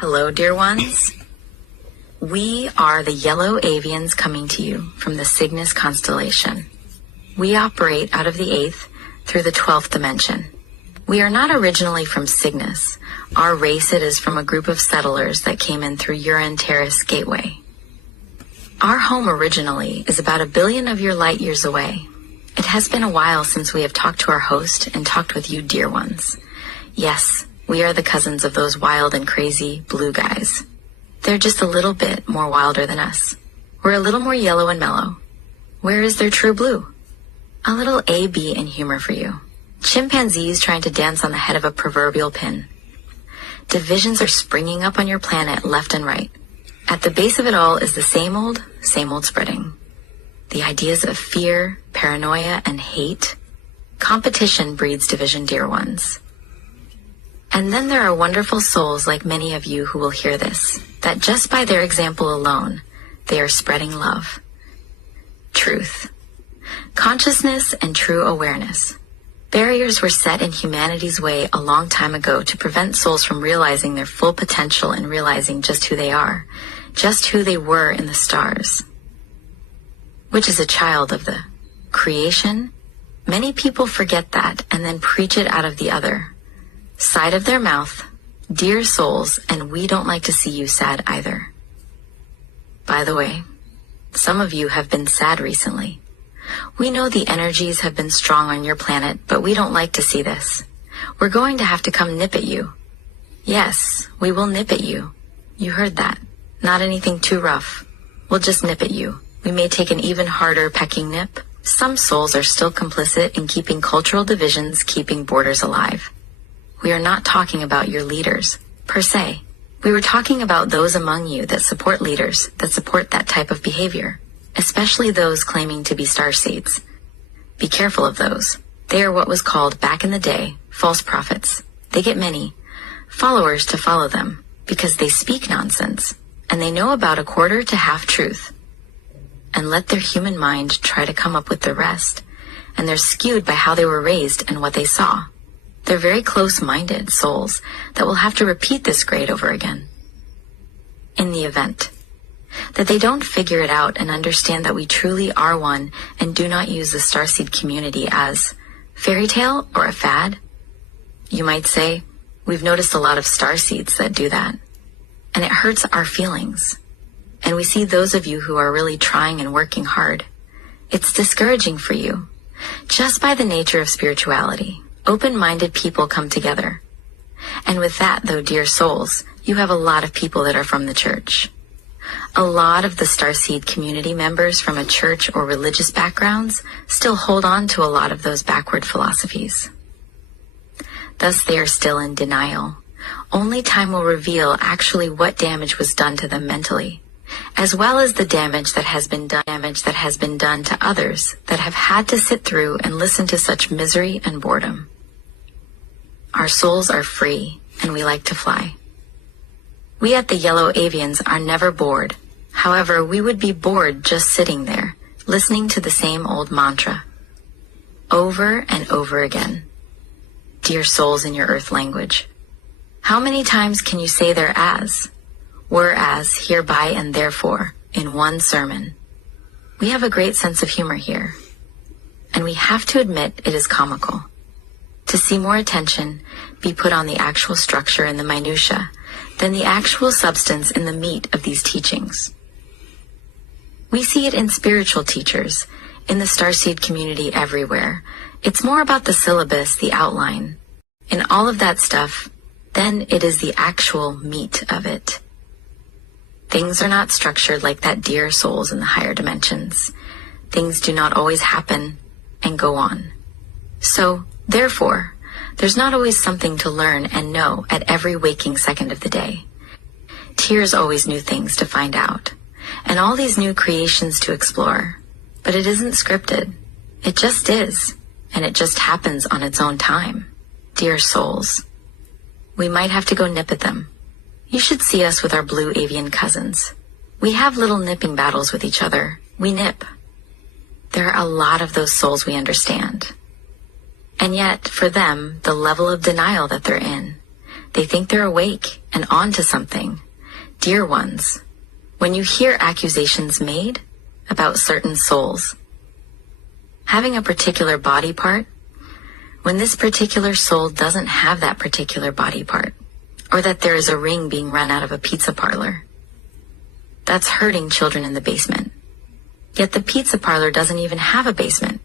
Hello, dear ones. We are the Yellow Avians coming to you from the Cygnus constellation. We operate out of the 8th through the 12th dimension. We are not originally from Cygnus. Our race it is from a group of settlers that came in through Urantaris Gateway. Our home originally is about 1 billion of your light years away. It has been a while since we have talked to our host and talked with you, dear ones. Yes, we are the cousins of those wild and crazy blue guys. They're just a little bit more wilder than us. We're a little more yellow and mellow. Where is their true blue? A little A-B in humor for you. Chimpanzees trying to dance on the head of a proverbial pin. Divisions are springing up on your planet left and right. At the base of it all is the same old spreading. The ideas of fear, paranoia, and hate. Competition breeds division, dear ones. And then there are wonderful souls like many of you who will hear this, that just by their example alone, they are spreading love. Truth. Consciousness and true awareness. Barriers were set in humanity's way a long time ago to prevent souls from realizing their full potential and realizing just who they are, just who they were in the stars. Which is a child of the creation. Many people forget that and then preach it out of the other side of their mouth, dear souls, and we don't like to see you sad either. By the way, some of you have been sad recently. We know the energies have been strong on your planet, but we don't like to see this. We're going to have to come nip at you. Yes, we will nip at you. You heard that. Not anything too rough. We'll just nip at you. We may take an even harder pecking nip. Some souls are still complicit in keeping cultural divisions, keeping borders alive. We are not talking about your leaders, per se. We were talking about those among you that support leaders, that support that type of behavior, especially those claiming to be starseeds. Be careful of those. They are what was called back in the day, false prophets. They get many followers to follow them because they speak nonsense, and they know about a quarter to half truth. And let their human mind try to come up with the rest, and they're skewed by how they were raised and what they saw. They're very close-minded souls that will have to repeat this grade over again. In the event that they don't figure it out and understand that we truly are one and do not use the starseed community as fairy tale or a fad, you might say, we've noticed a lot of starseeds that do that, and it hurts our feelings. And we see those of you who are really trying and working hard. It's discouraging for you. Just by the nature of spirituality, open-minded people come together. And with that, though, dear souls, you have a lot of people that are from the church. A lot of the starseed community members from a church or religious backgrounds still hold on to a lot of those backward philosophies. Thus, they are still in denial. Only time will reveal actually what damage was done to them mentally, as well as the damage that has been done to others that have had to sit through and listen to such misery and boredom. Our souls are free, and we like to fly. We at the Yellow Avians are never bored. However, we would be bored just sitting there, listening to the same old mantra, over and over again. Dear souls in your earth language, how many times can you say their as, whereas, hereby, and therefore, in one sermon? We have a great sense of humor here, and we have to admit it is comical. To see more attention be put on the actual structure and the minutia than the actual substance in the meat of these teachings. We see it in spiritual teachers, in the starseed community everywhere. It's more about the syllabus, the outline, and all of that stuff than it is the actual meat of it. Things are not structured like that, dear souls in the higher dimensions. Things do not always happen and go on. So, therefore, there's not always something to learn and know at every waking second of the day. Tears always new things to find out, and all these new creations to explore. But it isn't scripted. It just is, and it just happens on its own time. Dear souls, we might have to go nip at them. You should see us with our blue avian cousins. We have little nipping battles with each other. We nip. There are a lot of those souls we understand. And yet, for them, the level of denial that they're in, They think they're awake and on to something. Dear ones, when you hear accusations made about certain souls, having a particular body part, when this particular soul doesn't have that particular body part, or that there is a ring being run out of a pizza parlor, that's hurting children in the basement. Yet the pizza parlor doesn't even have a basement.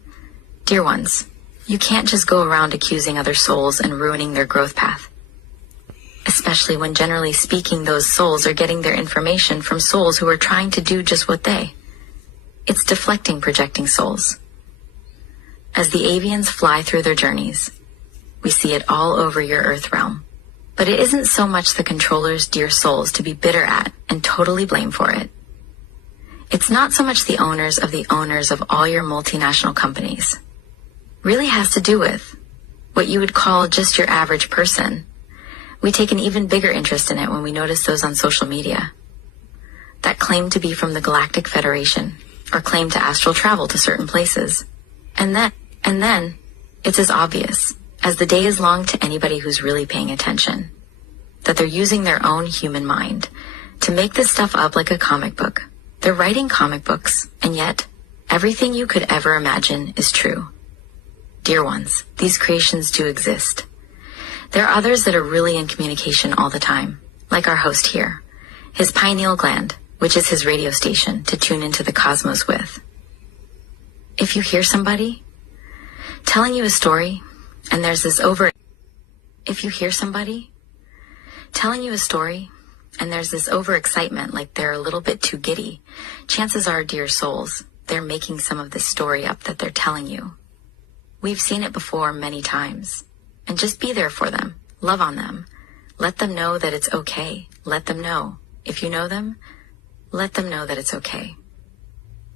Dear ones, you can't just go around accusing other souls and ruining their growth path. Especially when generally speaking those souls are getting their information from souls who are trying to do just what they. It's deflecting projecting souls. As the avians fly through their journeys, we see it all over your earth realm. But it isn't so much the controller's dear souls to be bitter at and totally blame for it. It's not so much the owners of all your multinational companies. Really has to do with what you would call just your average person. We take an even bigger interest in it when we notice those on social media that claim to be from the Galactic Federation or claim to astral travel to certain places. And then it's as obvious as the day is long to anybody who's really paying attention that they're using their own human mind to make this stuff up like a comic book. They're writing comic books, and yet everything you could ever imagine is true. Dear ones, these creations do exist. There are others that are really in communication all the time, like our host here, his pineal gland, which is his radio station to tune into the cosmos with. If you hear somebody telling you a story, and there's this overexcitement like they're a little bit too giddy, chances are, dear souls, they're making some of this story up that they're telling you. We've seen it before many times. And just be there for them. Love on them. Let them know that it's okay. Let them know. If you know them, let them know that it's okay.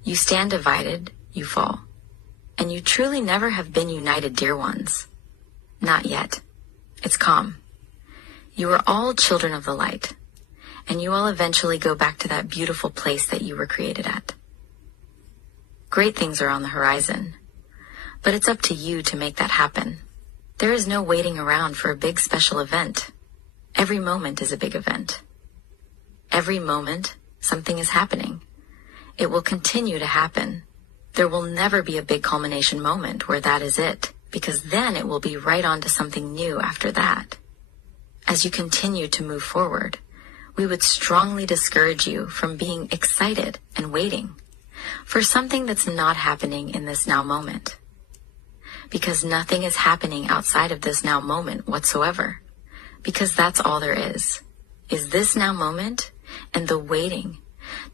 You stand divided, you fall. And you truly never have been united, dear ones. Not yet. It's calm. You are all children of the light. And you will eventually go back to that beautiful place that you were created at. Great things are on the horizon. But it's up to you to make that happen. There is no waiting around for a big special event. Every moment is a big event. Every moment, something is happening. It will continue to happen. There will never be a big culmination moment where that is it, because then it will be right on to something new after that. As you continue to move forward, we would strongly discourage you from being excited and waiting for something that's not happening in this now moment. Because nothing is happening outside of this now moment whatsoever. Because that's all there is this now moment and the waiting.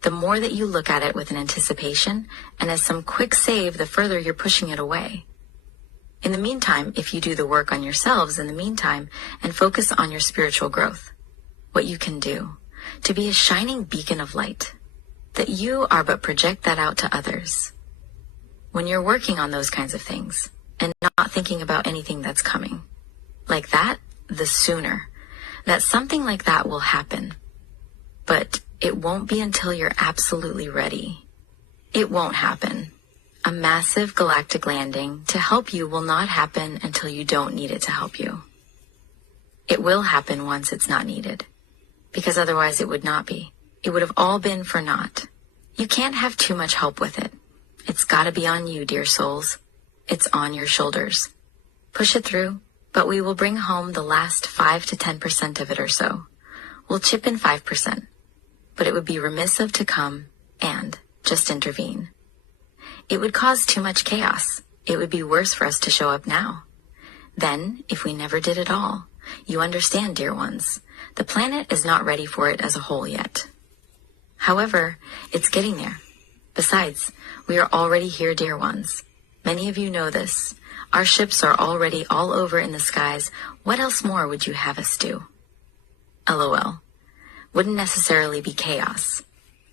The more that you look at it with an anticipation and as some quick save, the further you're pushing it away. In the meantime, if you do the work on yourselves in the meantime and focus on your spiritual growth, what you can do to be a shining beacon of light, that you are but project that out to others. When you're working on those kinds of things, and not thinking about anything that's coming. Like that, the sooner that something like that will happen. But it won't be until you're absolutely ready. It won't happen. A massive galactic landing to help you will not happen until you don't need it to help you. It will happen once it's not needed. Because otherwise it would not be. It would have all been for naught. You can't have too much help with it. It's gotta be on you, dear souls. It's on your shoulders. Push it through, but we will bring home the last 5 to 10% of it or so. We'll chip in 5%, but it would be remiss of to come and just intervene. It would cause too much chaos. It would be worse for us to show up now. Then, if we never did it all, you understand, dear ones, the planet is not ready for it as a whole yet. However, it's getting there. Besides, we are already here, dear ones. Many of you know this. Our ships are already all over in the skies. What else more would you have us do? LOL. Wouldn't necessarily be chaos,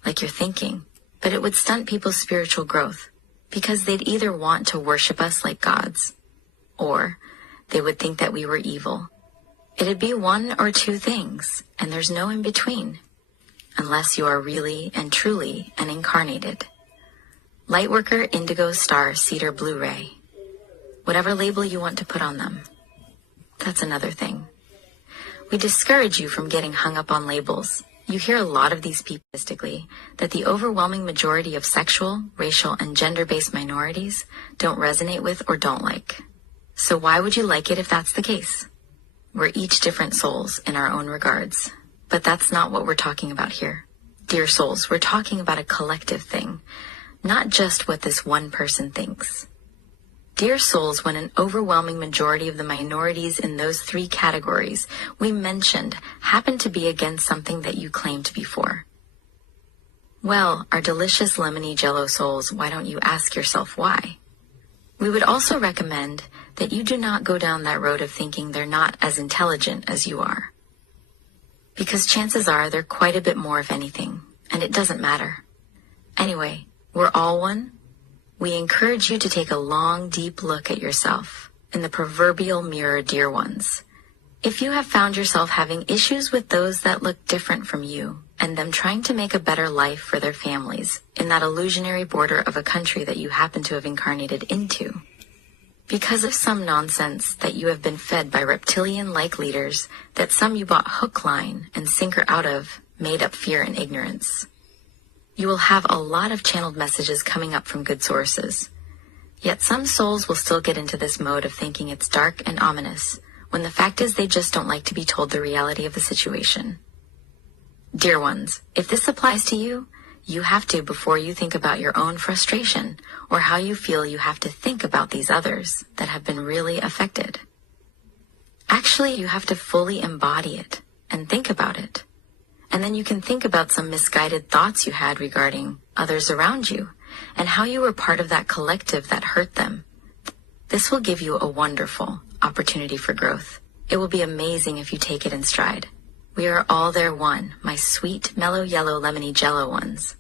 like you're thinking, but it would stunt people's spiritual growth, because they'd either want to worship us like gods, or they would think that we were evil. It'd be one or two things, and there's no in between, unless you are really and truly an incarnated. Lightworker, Indigo, Star, Cedar, Blu-ray. Whatever label you want to put on them. That's another thing. We discourage you from getting hung up on labels. You hear a lot of these people statistically that the overwhelming majority of sexual, racial, and gender-based minorities don't resonate with or don't like. So why would you like it if that's the case? We're each different souls in our own regards, but that's not what we're talking about here. Dear souls, we're talking about a collective thing, not just what this one person thinks. Dear souls, when an overwhelming majority of the minorities in those three categories we mentioned happen to be against something that you claim to be for. Well, our delicious lemony jello souls, why don't you ask yourself why? We would also recommend that you do not go down that road of thinking they're not as intelligent as you are. Because chances are they're quite a bit more if anything, and it doesn't matter. Anyway, we're all one. We encourage you to take a long, deep look at yourself in the proverbial mirror, dear ones. If you have found yourself having issues with those that look different from you and them trying to make a better life for their families in that illusionary border of a country that you happen to have incarnated into, because of some nonsense that you have been fed by reptilian-like leaders that some you bought hook, line, and sinker out of made up fear and ignorance. You will have a lot of channeled messages coming up from good sources. Yet some souls will still get into this mode of thinking it's dark and ominous, when the fact is they just don't like to be told the reality of the situation. Dear ones, if this applies to you, you have to, before you think about your own frustration or how you feel, you have to think about these others that have been really affected. Actually, you have to fully embody it and think about it. And then you can think about some misguided thoughts you had regarding others around you and how you were part of that collective that hurt them. This will give you a wonderful opportunity for growth. It will be amazing if you take it in stride. We are all there one, my sweet, mellow, yellow, lemony jello ones.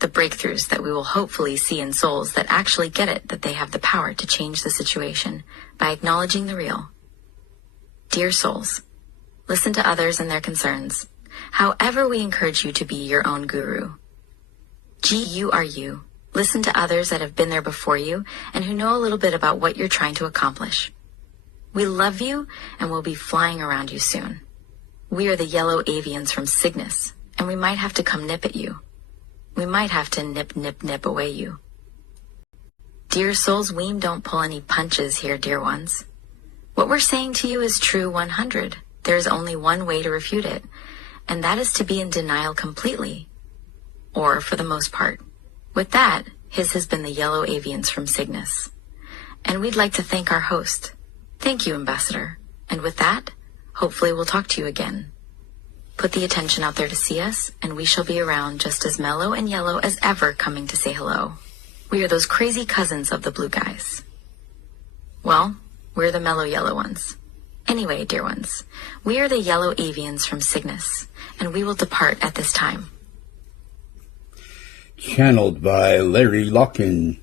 The breakthroughs that we will hopefully see in souls that actually get it, that they have the power to change the situation by acknowledging the real. Dear souls, listen to others and their concerns. However, we encourage you to be your own guru. You are you. Listen to others that have been there before you and who know a little bit about what you're trying to accomplish. We love you and we'll be flying around you soon. We are the Yellow Avians from Cygnus, and we might have to come nip at you. We might have to nip away you. Dear souls, we don't pull any punches here, dear ones. What we're saying to you is true 100. There is only one way to refute it, and that is to be in denial completely, or for the most part. With that, his has been the Yellow Avians from Cygnus. And we'd like to thank our host. Thank you, Ambassador. And with that, hopefully we'll talk to you again. Put the attention out there to see us, and we shall be around just as mellow and yellow as ever, coming to say hello. We are those crazy cousins of the blue guys. Well, we're the mellow yellow ones. Anyway, dear ones, we are the Yellow Avians from Cygnus, and we will depart at this time. Channeled by Larry Locken.